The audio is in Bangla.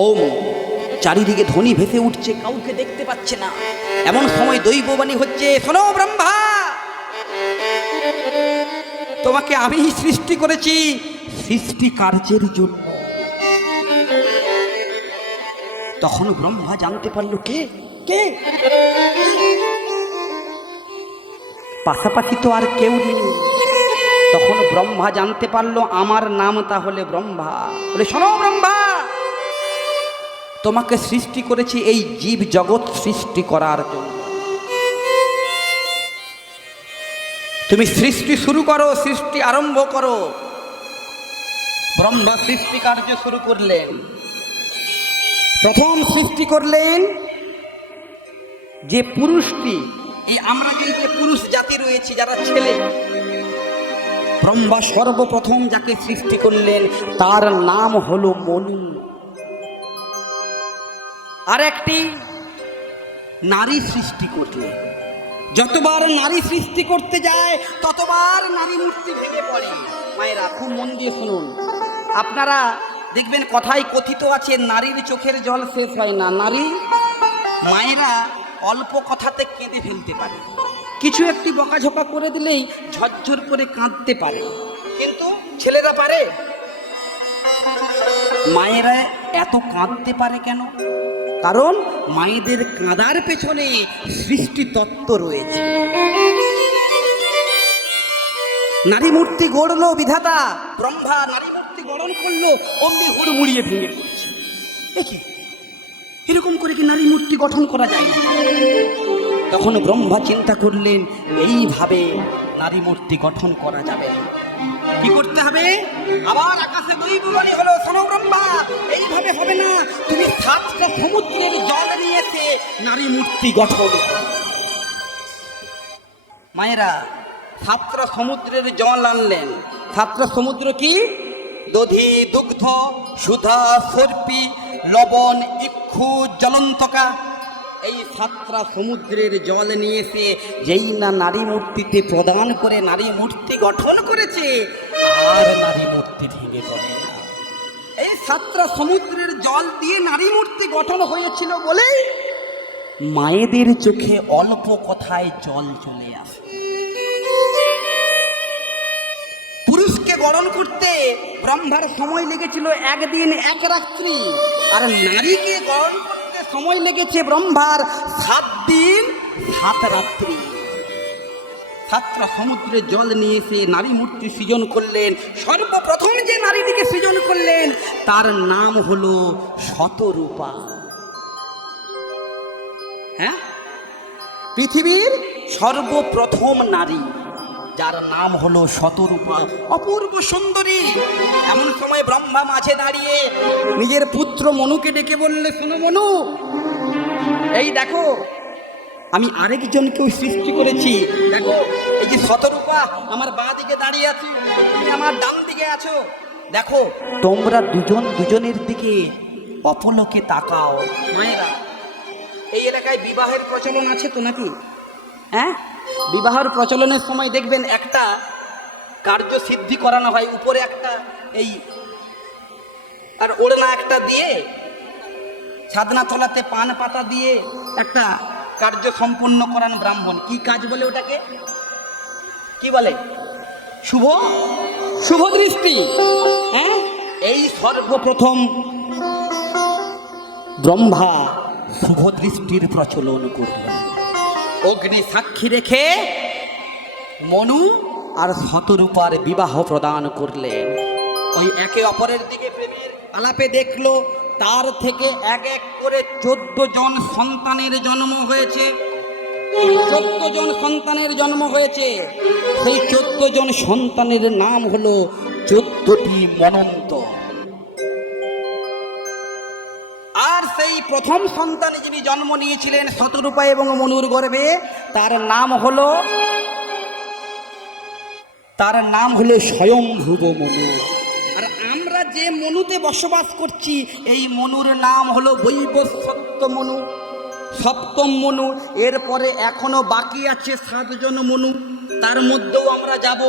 ওম। চারিদিকে ধ্বনি ভেসে উঠছে, কাউকে দেখতে পাচ্ছে না। এমন সময় দৈববাণী হচ্ছে, শোনো ব্রহ্মা, তোমাকে আমি সৃষ্টি করেছি সৃষ্টি কার্যের জন্য। তখন ব্রহ্মা জানতে পারলো কে কে, পাশাপাশি তো আর কেউ নেই। তখন ব্রহ্মা জানতে পারলো আমার নাম তাহলে ব্রহ্মা। বলে, শোনো ব্রহ্মা, তোমাকে সৃষ্টি করেছি এই জীব জগৎ সৃষ্টি করার জন্য। তুমি সৃষ্টি শুরু করো, সৃষ্টি আরম্ভ করো। ব্রহ্মা সৃষ্টি কার্য শুরু করলেন। প্রথম সৃষ্টি করলেন যে পুরুষটি, এই আমরা যে পুরুষ জাতি রয়েছে যারা ছেলে, ব্রহ্মা সর্বপ্রথম যাকে সৃষ্টি করলেন তার নাম হলো মনু। আর একটি নারী সৃষ্টি করলেন। যতবার নারী সৃষ্টি করতে যায় ততবার নারী মূর্তি ভেঙে পড়ে। মায়েরা খুব মন দিয়ে শুনুন, আপনারা দেখবেন কথায় কথিত আছে নারীর চোখের জল শেষ হয় না। নারী মায়েরা অল্প কথাতে কেঁদে ফেলতে পারে, কিছু একটি বকাঝকা করে দিলেই ঝরঝর করে কাঁদতে পারে, কিন্তু ছেলেরা পারে? মায়েরা এত কাঁদতে পারে কেন? কারণ মায়েদের কাঁদার পেছনে সৃষ্টি তত্ত্ব রয়েছে। নারী মূর্তি গড়লো বিধাতা, ব্রহ্মা নারী মূর্তি গড়ন করলো, অমনি হুড়মুড়িয়ে ভেঙে পড়ছে। এরকম করে কি নারী মূর্তি গঠন করা যায় না? তখন ব্রহ্মা চিন্তা করলেন এইভাবে নারী মূর্তি গঠন করা যাবে না। কি করতে হবে? আবার আকাশে দৈববাণী হলো, শোনো ব্রহ্মা, এইভাবে হবে না, তুমি 7টা সমুদ্রের জল নিয়েছে নারী মূর্তি গঠন। মায়েরা 7টা সমুদ্রের জল আনলেন। 7টা সমুদ্র কি? দধি, দুগ্ধ, সুধা, সর্পি, লবণ, ইক্ষু, জলন্তকা। এই 7টা সমুদ্রের জল নিয়ে এসে যেই না নারী মূর্তিতে প্রদান করে নারী মূর্তি গঠন করেছে, আর নারী মূর্তি ভেঙে পড়ে না। এই 7টা সমুদ্রের জল দিয়ে নারী মূর্তি গঠন হয়েছিল বলেই মায়েদের চোখে অল্প কথায় জল চলে আসে। পুরুষকে গঠন করতে ব্রহ্মার সময় লেগেছিল 1 দিন 1 রাত্রি, আর নারীকে গঠন করতে সময় লেগেছে ব্রহ্মার 7 দিন 7 রাত্রি। 7টা সমুদ্রের জল নিয়ে এসে নারী মূর্তি সৃজন করলেন। সর্বপ্রথম যে নারীটিকে সৃজন করলেন তার নাম হলো শতরূপা। হ্যাঁ, পৃথিবীর সর্বপ্রথম নারী যার নাম হলো শতরূপা, অপূর্ব সুন্দরী। এমন সময় ব্রহ্মা মাঝে দাঁড়িয়ে নিজের পুত্র মনুকে ডেকে বললে, শোনো মনু, এই দেখো আমি আরেকজনকেও সৃষ্টি করেছি। দেখো এই যে শতরূপা আমার বাঁ দিকে দাঁড়িয়ে আছি, তুমি আমার ডান দিকে আছো। দেখো তোমরা দুজন দুজনের দিকে অপলকে তাকাও। মায়েরা, এই এলাকায় বিবাহের প্রচলন আছে তো নাকি? হ্যাঁ, বিবাহের প্রচলনের সময় দেখবেন একটা কার্য সিদ্ধি করানো হয়, উপরে একটা এই আর ওড়না একটা দিয়ে, ছাদনা তলাতে পান পাতা দিয়ে একটা কার্য সম্পন্ন করান ব্রাহ্মণ। কি কাজ বলে ওটাকে? কি বলে? শুভ শুভ দৃষ্টি। হ্যাঁ, এই সর্বপ্রথম ব্রহ্মা শুভ দৃষ্টির প্রচলন করলেন। অগ্নি সাক্ষী রেখে মনু আর শতরূপার বিবাহ প্রদান করলেন। ওই একে অপরের দিকে প্রেমের আলাপে দেখলো, তার থেকে এক এক করে 14 জন সন্তানের জন্ম হয়েছে। 14 জন সন্তানের জন্ম হয়েছে। সেই 14 জন সন্তানের নাম হলো 14টি মনন্ত। আর সেই প্রথম সন্তানে যিনি জন্ম নিয়েছিলেন শতরূপা এবং মনুর গর্ভে, তার নাম হলো স্বয়ংভুব মনু। আর আমরা যে মনুতে বসবাস করছি এই মনুর নাম হলো বৈবস্বত মনু, 7ম মনু। এরপরে এখনো বাকি আছে 7 জন মনু, তার মধ্যেও আমরা যাব।